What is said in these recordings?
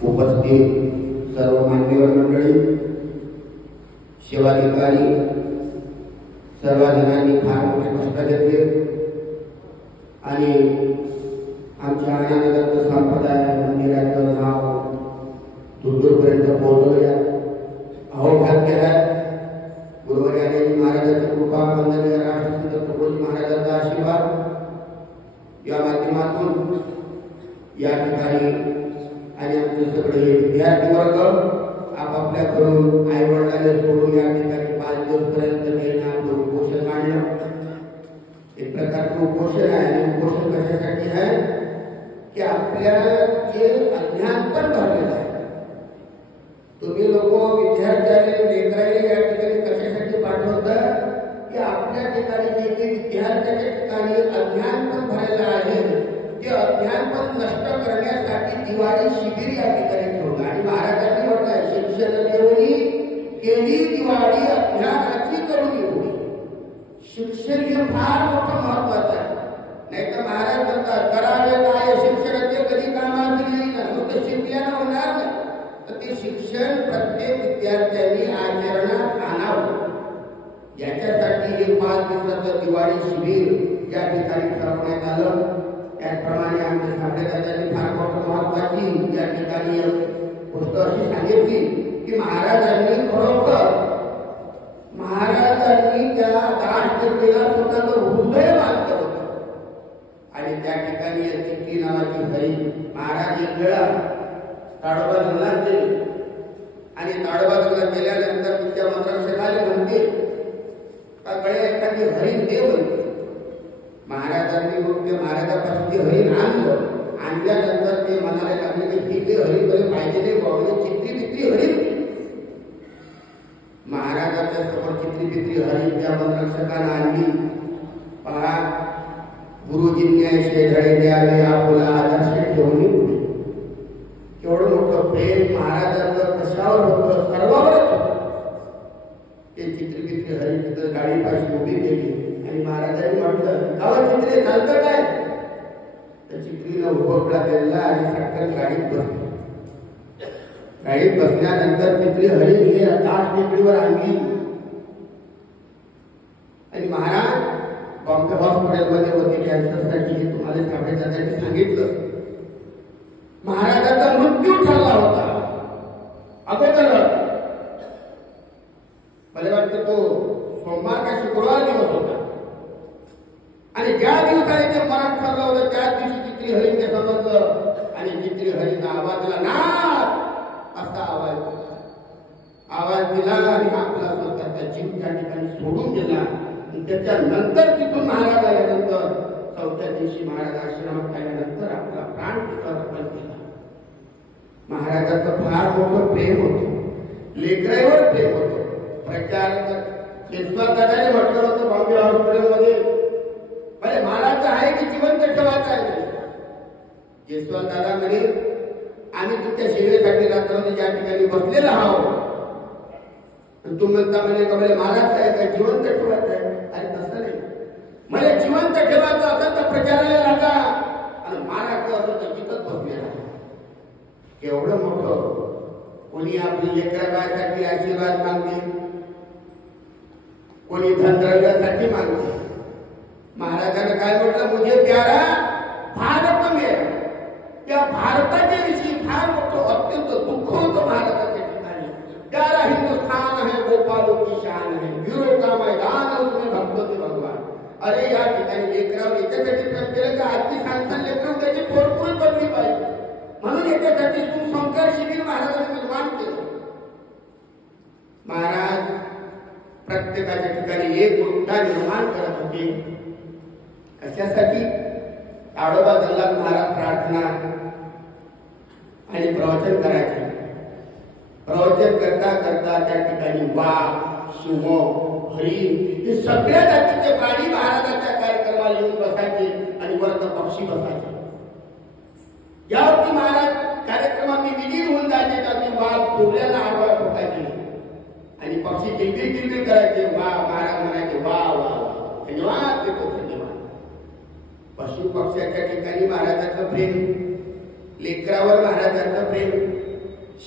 उपस्थित सर्व मान्यवर मंडळी, सेवाधिकारी सर्व जणांनी फार मोठे कष्ट घेतले आणि आमच्या आनंददत्त संप्रदाय मंदिराचं नाव दूरदूरपर्यंत पोहोचवल्या. अहोभाग्य आहे. गुरुवर्याने महाराजांची कृपा, वंदनीय राष्ट्रसंत तुकोजी महाराजांचा आशीर्वाद या माध्यमातून या ठिकाणी आणि आमचे सगळे विद्यार्थी वर्ग आपापल्या घरून आई वडिलांना सोडून या ठिकाणी 5 दिवसपर्यंत त्यांनी आपलं उपोषण मांडलं. एक प्रकारचं उपोषण आहे आणि उपोषण कशासाठी आहे की आपल्याला जे अज्ञान पण भरलेलं आहे. तुम्ही लोक विद्यार्थ्याने लेकराने या ठिकाणी कशासाठी पाठवता की आपल्या ठिकाणी जे काही विद्यार्थ्याच्या ठिकाणी अज्ञान पण भरलेलं आहे ते अज्ञान पण नष्ट करण्यासाठी दिवाळी शिबिर या ठिकाणी ठेवलं. आणि महाराजांनी म्हटलंय, शिक्षण देऊनी केली दिवाळी अज्ञानाची करून येऊ. शिक्षण हे फार मोठं महत्वाचं आहे. नाही तर महाराज म्हणतात करावे काय शिक्षण ते कधी कामात येईल ना, नुसतं शिकल्यानं होणार नाही. तर ते शिक्षण प्रत्येक विद्यार्थ्यांनी आचरणात आणावं याच्यासाठी हे 5 दिवसाचं दिवाळी शिबिर या ठिकाणी ठरवण्यात आलं. त्याप्रमाणे आमच्या साहेबांनी फार मोठं महत्वाची या ठिकाणी गोष्ट अशी सांगितली की महाराजांनी खरोखर महाराजांनी त्या दासगतीला स्वतःचं हृदय मानलं होतं. आणि त्या ठिकाणी चिठ्ठी नावाची हरी महाराज एक वेळा ताडोबा जंगलात गेले आणि ताडोबा जंगलात गेल्यानंतर तिच्या मंत्रक्षकाने म्हणते का गळे एखादी हरिण दे म्हणते. महाराजांनी मग ते महाराजापासून ते हरिण आणल्यानंतर ते म्हणायला लागले की ठीक आहे, हरिण कधी पाहिजे नाही बाबा, चित्री बित्री हरिण. महाराजाच्या समोर चित्री बित्री हरिण त्या मंत्रक्षकाने आणली. पहा, गुरुजींनी ऐसे धडे द्यावे आपला आदर्श ठेवून पुढे. केवढं मोठं प्रेम महाराजांचं कशावर होतं, सर्वावरच होतं. ते चित्री बित्री हरिण तिथं गाडीपाशी उभी केली आणि महाराजांनी म्हटलं गावात चित्रे चालतं काय. त्या चित्रीनं उभकला गेला आणि सटकन गाडीत बसली. गाडीत बसल्यानंतर चित्री हरिण हे दाट टेकडीवर आणली आणि महाराज बॉम्बे हॉस्पिटलमध्ये होते कॅन्सरसाठी, हे तुम्हाला साहेबांनी सांगितलं. महाराजांचा मृत्यू ठरला होता अगोदर. मला वाटतं तो सोमवार का शुक्रवार दिवस होता आणि ज्या दिवसाने ते मरण ठरलं होतं त्याच दिवशी चित्री हरिणने समजलं आणि चित्री हरिणचा आवाज दिला, नाथ असा आवाज दिला आणि आपला स्वतःचा जीव त्या ठिकाणी सोडून दिला. त्याच्यानंतर तिथून महाराज आल्यानंतर 4थ्या दिवशी महाराज आश्रमात आल्यानंतर आपला प्राण अर्पण केला. महाराजाचं फार मोठं प्रेम होतं, लेकराईवर प्रेम होतं. प्रचार दादाने म्हटलं होतं बॉम्बे हॉस्पिटलमध्ये, अरे महाराज आहे की जिवंत ठेवायचं आहे. यशवंत दादा म्हणे आम्ही तुमच्या सेवेसाठी रात्रमध्ये ज्या ठिकाणी बसलेला आहोत, तू म्हणता म्हणे का मला महाराज आहे का जिवंत ठेवायचं आहे. अरे तसं नाही, मला जिवंत ठेवायचं असं तर प्रचाराला लागा आणि महाराज असं तर तिथंच बसलेला. एवढं मोठं. कोणी आपली लेकराबाईसाठी आशीर्वाद मागते, कोणी धनद्रव्यासाठी मागते. महाराजांना काय म्हटलं, मुझे प्यारा भारत मेरा. त्या भारताच्या विषयी फार मोठं अत्यंत दुःख होतं महाराजांच्या ठिकाणी. प्यारा हिंदुस्थान है, गोपालों की शान है, वीरों का मैदान उसमें भक्तों के भगवान. अरे या ठिकाणी लेकरावर याच्यासाठी केलं की आजची सांगताना लेकरं त्याची पोरपोळी बनली पाहिजे म्हणून याच्यासाठी संस्कार शिबिर महाराजांनी निर्माण केलं. महाराज प्रत्येकाच्या ठिकाणी एक वृत्ता निर्माण करत होते. कशासाठी? ताडोबा जंगलात महाराज प्रार्थना आणि प्रवचन करायचे. प्रवचन करता करता त्या ठिकाणी वाघ, सिंह, हरिण हे सगळ्या जातीचे प्राणी महाराजांच्या कार्यक्रमाला येऊन बसायचे आणि वरत पक्षी बसायचे. यावरती महाराज कार्यक्रमात विलीन होऊन जायचे तर ती वाघ बोबल्याला आडवा ठोकायचे आणि पक्षी किलबिल किलबिल करायचे. वा महाराज म्हणायचे वा वा धन्यवाद देतो, धन्यवाद. पशु पक्ष्याच्या ठिकाणी महाराजांचं प्रेम लेकरावर महाराजांचं प्रेम,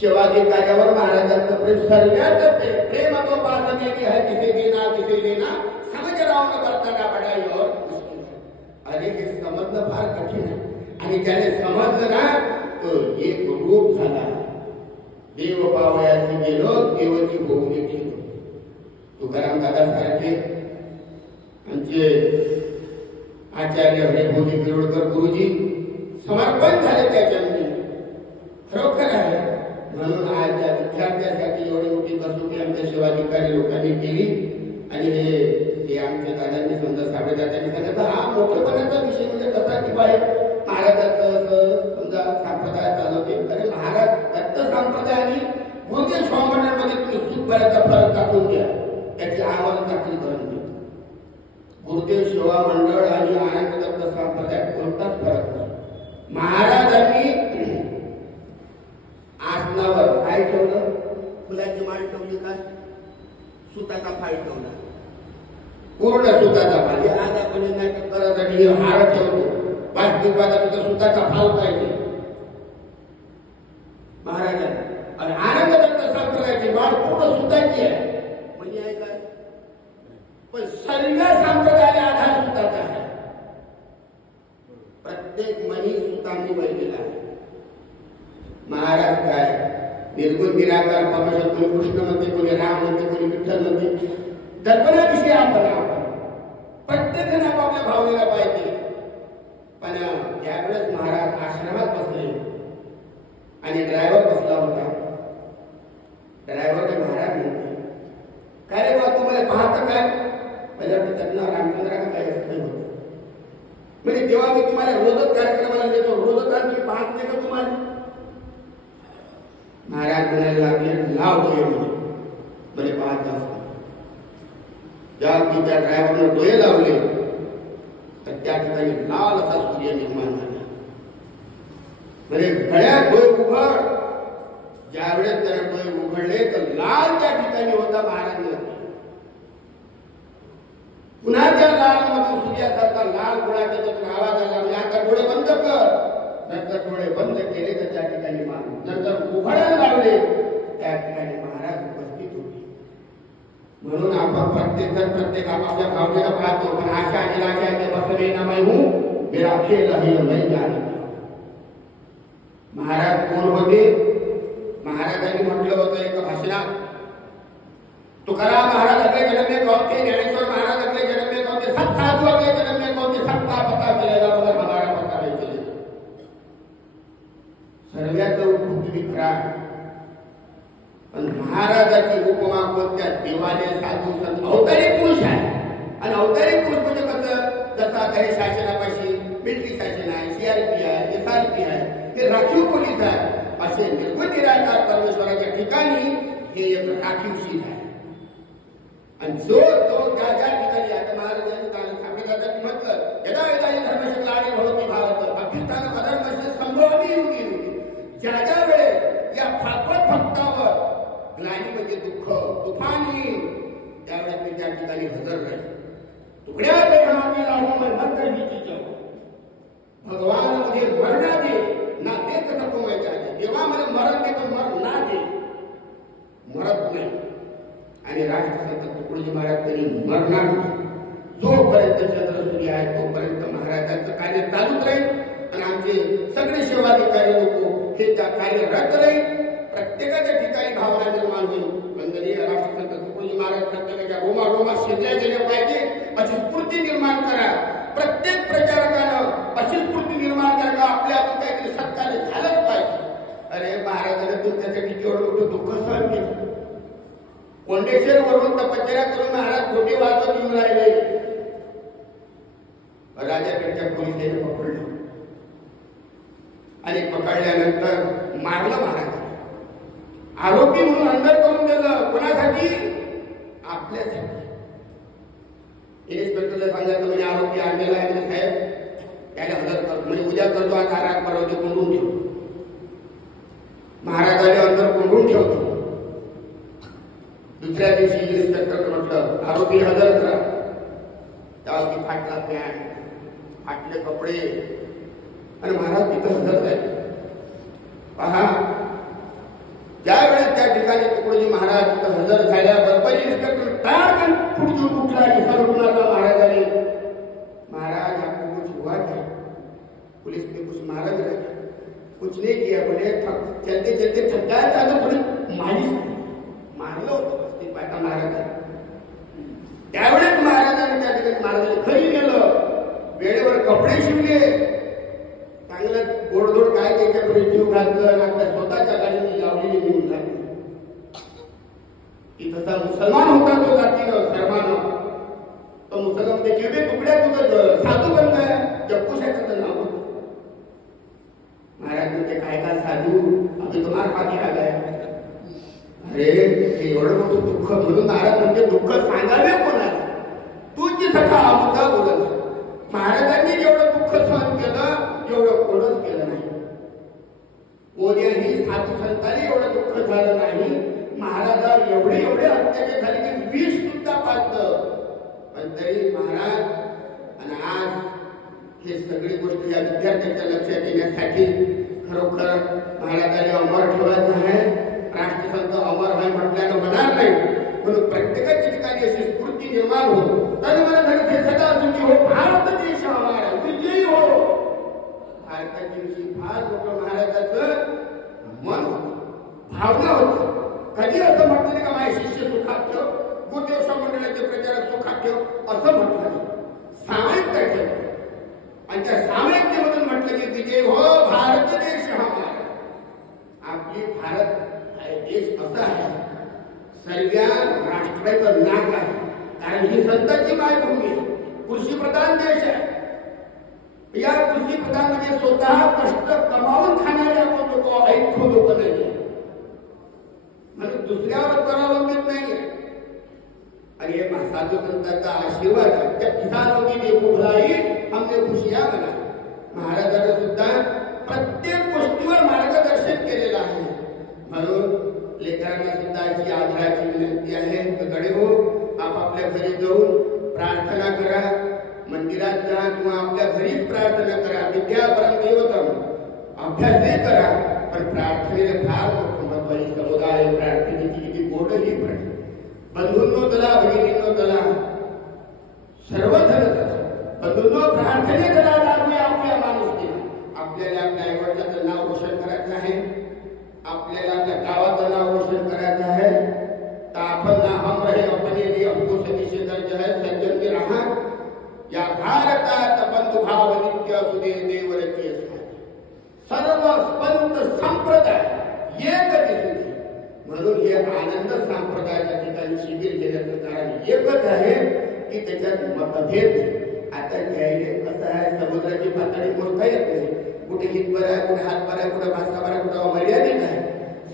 सेवाधिकाऱ्यावर महाराजांचं प्रेम, सर्वांचं प्रेम. प्रेम तो पास की है किसे देना समझ रहा हूं बरतना पडाई और मुश्किल है. अरे हे समजणं फार कठीण आहे. आणि ज्याने समजलं ना तो एक रूप झाला. देव पावयाची गेलो देवची भोवली ठेवलो. तुकाराम दादा सारखे आमचे आचार्य हरिभोजी गिरोडकर गुरुजी समर्पण झाले त्याच्यामध्ये. खरोखर आहे. म्हणून आज त्या विद्यार्थ्यांसाठी एवढी मोठी कसोटी आमच्या सेवाधिकारी लोकांनी केली. आणि हे आमच्या दादांनी समजा साबळेदादांनी सांगितलं हा मोठेपणाचा विषय म्हणजे कसा की बाहेर महाराजांचं समजा संप्रदाय चालवते. अरे महाराज दत्त संप्रदाय आणि गुरुदेव स्वामींमध्ये तुम्ही सुखभराचा फरक टाकून द्या. त्याची आम्हाला चाकरी करून द्या. गुरुदेव सेवा मंडळ आणि आनंद दत्त संप्रदाय कोणताच फरक नाही. महाराजांनी आसनावर काय ठेवलं? फुलाची माळ ठेवली का? सुताचा फाळ ठेवला. पूर्ण सुताचा फाळ. आज आपण नाटक करायसाठी हार ठेवतो. वास्तुपादा तिथं सुताचा फाळ पाहिजे महाराजांना. आणि आनंद दत्त संप्रदायाची माळ पूर्ण सुताची आहे. म्हणजे आहे काय? पण सर्व संप्रदायाला आधार सुताचा आहे. प्रत्येक मनी सुतांनी बनलेला आहे. महाराज काय निर्गुण निराकार परमेश्वर, कोणी कृष्ण म्हणते, कोणी राम म्हणते, कोणी विठ्ठल म्हणते. दर्पणाविषयी आपण प्रत्येक जण आपापल्या भावनेला पाहिजे. पण त्यावेळेस महाराज आश्रमात बसले आणि ड्रायव्हर बसला होता. ड्रायव्हरने महाराज म्हणते काय रे बा तुम्हाला पाहतं काय? म्हणजे त्यांना रामचंद्रा काय असं होतं. म्हणजे जेव्हा मी तुम्हाला रोजच कार्यक्रमाला देतो रोजच तुम्ही पाहत नाही का तुम्हाला? महाराज म्हणायला लागले लाव डोळे म्हणजे पाहत असतो. जेव्हा त्या ड्रायव्हरने डोळे लावले तर त्या ठिकाणी लाल असा सूर्य निर्माण झाला. म्हणजे गळ्यात डोळे उघड. ज्यावेळेस त्याने डोळे उघडले तर लाल त्या ठिकाणी होता. महाराज पुन्हा त्या लाल मधून सूर्यासारखा लाल गोळा त्याच्यातून आवाज आला. म्हणजे आता डोळे बंद कर. नंतर डोळे बंद केले तर त्या ठिकाणी नंतर उघडायला लागले त्या ठिकाणी महाराज उपस्थित होते. म्हणून आपण प्रत्येक आपापल्या भावनेला पाहतो. पण आशा निराशा के बसवे ना मैं हूं मेरा खेल है मैं जाने. महाराज कोण होते? महाराजांनी म्हटलं होतं एका भाषणात तुकाराम महाराज अगले जन्म में कौन थे, ज्ञानेश्वर महाराज अगले जन्म में कौन थे, सब साधु अगले जन्म में कौन थे, सबका पता चलेगा मगर हमारा पता नहीं चलेगा. सर्वांचं उपमुक्ती खरा. पण महाराजाची उपमा कोणत्या देवाने साधू संत अवतारी पुरुष आहे. आणि अवतारी पुरुष म्हणजे कसं? जसं आता हे शासनापाशी मिलिटरी शासन आहे, सीआरपी आहे, एसआरपी आहे, हे राखीव पोलीस आहे. असे निर्गुण निराकार परमेश्वराच्या ठिकाणी हे एक राखीव शील आहे. आणि जो ज्या ठिकाणी आता महाराजांनी सांगितलं म्हटलं यदा यदा धर्मशक्ला आणि भवती भावत अभ्युत्थान अधर्मस्य संभवामी युगी. ज्या ज्या वेळेस या फापट भक्तावर ग्लानी म्हणजे दुःख तुफान येईल त्यावेळेस मी त्या ठिकाणी हजर राहील. तुकड्या देहामध्ये लावून मंत्र भीतीचं भगवान मध्ये मरणा दे ना ते कसं कमायचं आहे. जेव्हा मला मरण दे तर मर ना दे. मरत नाही. आणि राष्ट्रसंत तुकडोजी महाराज त्यांनी मरणार जोपर्यंत चंद्र सूर्य आहे तोपर्यंत महाराजांचं कार्य चालूच राहील. आणि आमचे सगळे सेवाधिकारी लोक हे त्या कार्यरत राहील. प्रत्येकाच्या ठिकाणी भावना निर्माण होईल. वंदनीय राष्ट्रसंत तुकडोजी महाराज प्रत्येकाच्या रोमा शिरल्या गेल्या पाहिजे अशी स्फूर्ती निर्माण करा. प्रत्येक प्रचारकानं अशी स्फूर्ती निर्माण करा. आपल्या आपण काहीतरी सत्कार्य झालंच पाहिजे. अरे महाराजांनी तुमच्यासाठी केवढं मोठं दुःख सहन केलं. कोंडेश्वर वरून तपश्चर्या करून महाराज खोटे वाचत येऊन राहिले. राजापेठच्या पोलिसांनी पकडलं आणि पकडल्यानंतर मारलं महाराज. आरोपी म्हणून अंदर करून दिलं. कोणासाठी? आपल्यासाठी. इन्स्पेक्टरला सांगायचं म्हणजे आरोपी आणलेला आहे म्हणजे साहेब त्याला हजर करतो म्हणजे उद्या करतो. आता राग परवते कोंडून ठेवतो. महाराजाने अंदर कोंडून ठेवतो. दुसऱ्या दिवशी इन्स्पेक्टर म्हटलं आरोपी हजर करा. त्यावर ती फाटला पॅन्ट फाटले कपडे आणि महाराज तिथं हजर झाले. पहा, ज्यावेळेस त्या ठिकाणी तुकडोजी महाराज तिथं हजर झाल्याबरोबर इन्स्पेक्टर तारकन पुढची कुठला दिसा रुग्णाला महाराजांनी, महाराज आपको कुछ हुआ क्या? पुलिस ने कुछ मारा भी नहीं, कुछ नहीं किया, बोले चलते चलते थक गया था तो थोड़ी मालिश मारलं होतं ते पाटा महाराज. त्यावेळेस महाराजांनी त्या ठिकाणी महाराजांनी घरी गेलं, वेळेवर कपडे शिवले, चांगलं गोडधोड काय त्याच्याकडे जीव घातलं, आपल्या स्वतःच्या गाडीने लावलेली निघून घातली. की तसा मुसलमान होता तो जातीनं धर्मानं, तो मुसलमान ते केवढे तुकड्या तुझं साधू बनलाय, जप्पूशाचं नाव होतं. महाराज म्हणते काय काय साधू, अभी तुम्हाला पाठी आ गया. अरे एवढं मोठं दुःख म्हणून महाराज म्हणजे दुःख सांगावे कोणाला, तूच सखा अमुका बोलत. महाराजांनी जेवढं दुःख सहन केलं एवढं कोणच केलं नाही. कोणीही साधू संतांनी एवढं दुःख झालं नाही. महाराजांवर एवढे एवढे अत्याचार झाले की विष सुद्धा पाजलं, पण तरी महाराज. आणि आज हे सगळी गोष्ट या विद्यार्थ्यांच्या लक्षात येण्यासाठी खरोखर महाराजांनी अमर ठेवायचं आहे. राष्ट्रसंत अमर आहे म्हटल्यानं होणार नाही, म्हणून प्रत्येकाच्या ठिकाणी अशी स्फूर्ती निर्माण हो. तर मला धडके सदा सुखी हो, भारत देश हमारा विजयी हो. भारताच्या विषयी फार मोठं महाराजांचं मन होतं, भावना होती. कधी असं म्हटलं नाही का माझे शिष्य सुखात ठेव, गोदेवशा मंडळाचे प्रचारक सुखात ठेव, असं म्हटलं नाही. सामायिकता ठेव, आणि त्या सामायिकतेमधून म्हटलं की विजय हो भारत देश हमारा. आपली भारत देश असा आहे, सर्व राष्ट्राचं नाक आहे, कारण ही संतांची मायभूमी आहे, कृषीप्रधान देश आहे. या कृषीप्रधान म्हणजे स्वतः कष्ट कमावून खाणारे आपण लोक, ऐकतो लोक नाही, म्हणजे दुसऱ्यावर परावलंबित नाहीये. आणि हे साधू संतांचा आशीर्वाद आहे. त्या किसानों की देखो भलाई हमने खुशियां मनाई. महाराजांनी सुद्धा प्रत्येक गोष्टीवर मार्गदर्शन केलेलं आहे. म्हणून लेकरांना सुद्धा अशी आग्रहाची विनंती आहे, कडे हो आपापल्या घरी जाऊन प्रार्थना करा, मंदिरात जा किंवा आपल्या घरीच प्रार्थना करा. विद्या परम दैवतम, अभ्यासही करा, पण प्रार्थनेला फार महत्वाची समुदाय प्रार्थनेची किती गोडही पण. बंधूंनो चला, भगिनींनो चला, सर्वजण चला, बंधूंनो प्रार्थने करा, लागूया आपल्या माणुसकीला. आपल्याला आपल्या आईवडिलांचं नाव रोशन करायचं आहे, आपल्याला आपल्या गावाचं नाव रोशन करायचं आहे. तर आपण ना हम रहे अपने लिए हमको सतीशे दर्ज है, सज्जन में रहा या भारतात बंधु भाव नित्य सुदे देवरची सर्व पंत संप्रदाय एक दिसून. म्हणून हे आनंद संप्रदायाच्या ठिकाणी शिबिर घेण्याचं कारण एकच आहे की त्याच्यात मतभेद. आता घ्यायले कसं आहे, समुद्राची पातळी मोजता येत नाही, कुठे हितभर आहे, कुठे हातभर आहे, कुठे भाषाभर आहे, कुठे मर्यादित आहे.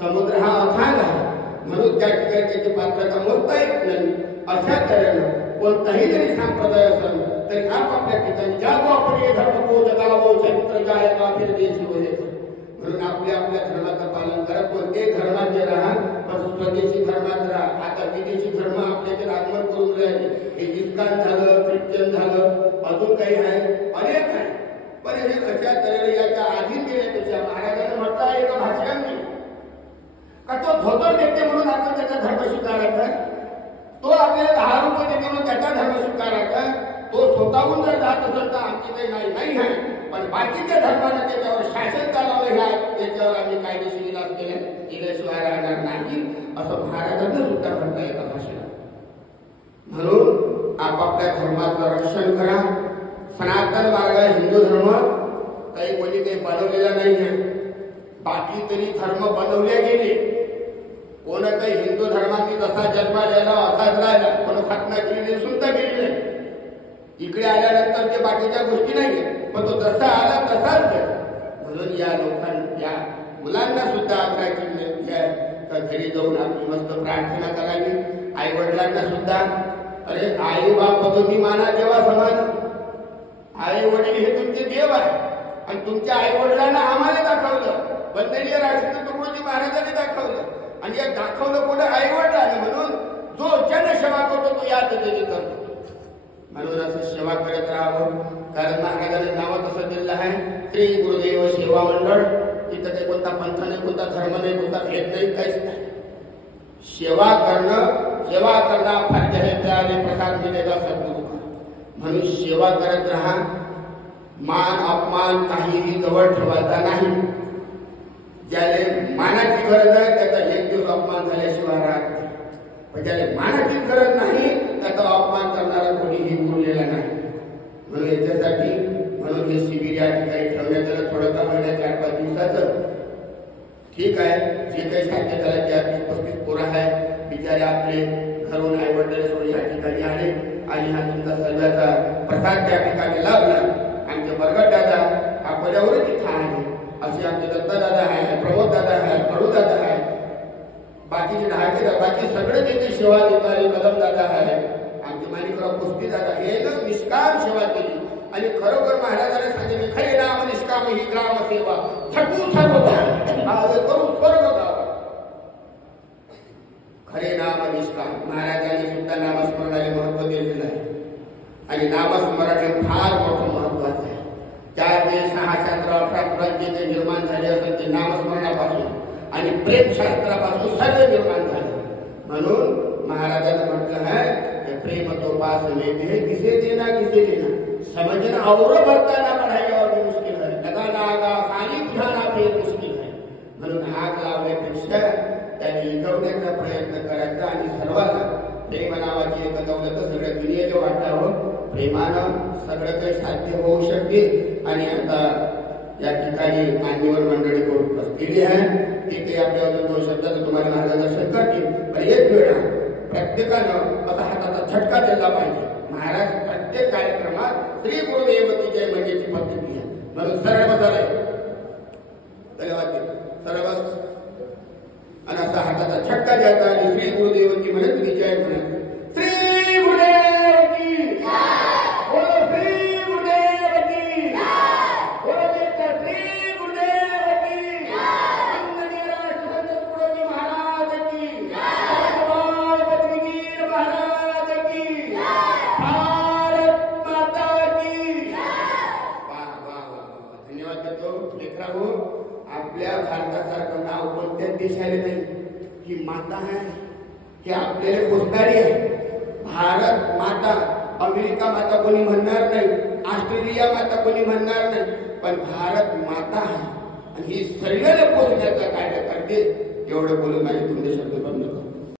समुद्र हा अथांग आहे, म्हणून त्या ठिकाणी त्याची पात्रता मोजता येत नाही. अशा तऱ्हेनं कोणताही जरी संप्रदाय असेल तरी आपापल्या ठिकाणी जागो आपण धर्म को जगावो चरित्र जायगा फिर देश होते. म्हणून आपल्या आपल्या धर्माचं पालन करा. कोणत्याही धर्माचे राहा, पण स्वदेशी धर्मात राहा. आता विदेशी धर्म आपल्याकडे आगमन करून राहिले, हे इस्कान झालं, ख्रिश्चन झालं, अजून काही आहे, अनेक आहे. पण हे अशा तऱ्हेने याच्या अधीन गेल्यापेक्षा महाराजांनी म्हटलं आहे एका भाषणांनी का तो धोतर देते म्हणून आपण त्याचा धर्म स्वीकारायचा, तो आपल्याला 10 रुपये देते म्हणून त्याचा धर्म स्वीकारायचा. तो स्वतःहून जर जात असेल तर आमची काही नाही आहे, पण बाकीच्या धर्मानं त्याच्यावर शासन चालवलं आहे, त्याच्यावर आम्ही कायदेशीर इलाज केल्याशिवाय राहणार नाही, असं महाराजांनी सुद्धा म्हटलं एका भाषणात. म्हणून आपापल्या धर्माचं रक्षण करा. सनातन मार्ग हिंदू धर्म काही कोणी काही बनवलेला नाही आहे. बाकी तरी धर्म बनवले गेले, कोण काही हिंदू धर्माची जसा जन्माला असाच राहिला, कोण खतना केली सुद्धा केली नाही. इकडे आल्यानंतर ते बाकीच्या गोष्टी नाही, पण तो जसा आला तसाच आहे. म्हणून या लोकांना, या मुलांना सुद्धा आग्रहाची विनंती आहे तर घरी जाऊन आपली मस्त प्रार्थना करावी. आई वडिलांना सुद्धा, अरे आई बाप तुम्ही माना देवा समान. आई वडील हे तुमचे देव आहे, आणि तुमच्या आई वडिलांना आम्हाला दाखवलं, वंदनीय राष्ट्रपती तुकडोजी महाराजांनी दाखवलं, आणि या दाखवलं कोण आई वडिलांनी. म्हणून जो जनसेवा करतो तो याच देवी करतो. म्हणून असं सेवा करत राहावं, कारण महाराजांनी नाव तसं दिलं आहे, श्री गुरुदेव सेवा मंडळ. इथं काही कोणता पंथ नाही, कोणता धर्म नाही, कोणता भेद नाही, काहीच नाही. सेवा करना फर्ज है, प्यारे प्रसाद मिलेगा सद्गुरु का. म्हणून सेवा करत राहा. मान अपमान काहीही जवळ ठेवायचा नाही. ज्याला मानाची गरज आहे त्याचा एक दिवस अपमान झाल्याशिवाय राहत नाही. पण ज्याला मानाची गरज नाही त्याचा अपमान करणारा कोणीही बोललेला नाही. म्हणून याच्यासाठी हे शिबिर या ठिकाणी ठेवण्यात आलं. थोडं का होईना 4-5 दिवसाचं. ठीक आहे, जे काही साध्य करायचे 30-35 पोरं आहे बिचारे आपले घरून आई वडील सोडून या ठिकाणी आले आणि हा तुमचा सर्वांचा प्रसाद त्या ठिकाणी लाभला. आमचे बरगट दादा अकोल्यावरच इथं आहे, असे आमचे दत्ता दादा आहे, प्रमोद दादा आहे, कडू दादा आहे, बाकीचे ढाके बाकी सगळे तिथे सेवा देणारे कदम दादा आहे, आमचे माणिकराव कुस्ती दादा हे निष्काम सेवा केली. आणि खरोखर महाराजांनी सांगितले खरे नाम निष्काम ही ग्राम सेवा झटू सर्व करू स्वर्ग गाव. खरे नाम निष्काम. महाराजांनी सुद्धा नामस्मरणाला महत्व दिलेलं आहे आणि नामस्मरण हे फार मोठं महत्वाचं आहे. त्यावेळेस 6 शास्त्र 18 पुराण जे निर्माण झाले असेल ते नामस्मरणापासून आणि प्रेमशास्त्रापासून सर्व निर्माण झाले. म्हणून महाराजांनी म्हटलं आहे प्रेम तो पास में है, किसे देना समझना और बरताना पढ़ाई और भी मुश्किल है, लगाना आगा पानी बुझाना फिर मुश्किल है. म्हणून आग लावण्यापेक्षा त्यांनी विझवण्याचा प्रयत्न करायचा आणि सर्वांना प्रेम नावाची एक दौलत सगळ्या दुनियेला वाटावं. प्रेमानं सगळं काही साध्य होऊ शकते. आणि आता या ठिकाणी मान्यवर मंडळी करून बसलेली आहे, तिथे आपल्या 2 शब्दाचं तुम्हाला मार्गदर्शन करतील. पण एक वेळा प्रत्येकानं आता हाताचा झटका दिला पाहिजे. महाराज प्रत्येक कार्यक्रमात श्री गुरुदेव की जय म्हणण्याची पद्धती आहे. म्हणून सरळ बसायला सरळ बस आणि असा हाताचा झटका द्यायचा आणि श्री गुरुदेव की म्हणत की जय म्हणत. श्री गुरुदेव की बोलो, श्री गुरुदेव की बोलो, श्री गुरुदेव की महाराज की महाराज की भारत माता की. धन्यवाद देतो. लेकरांनो, आपल्या भारतासारखं नाव कोणत्याच देशाला नाही. ही माता आहे, ही आपल्याला पोचणारी आहे. भारत माता, अमेरिका माता कोणी म्हणणार नाही, ऑस्ट्रेलिया माता कोणी म्हणणार नाही, पण भारत माता आहे आणि ही सर्वांना पोचण्याचं कार्य करते. एवढं बोलून माझे तुमचे शब्द बंद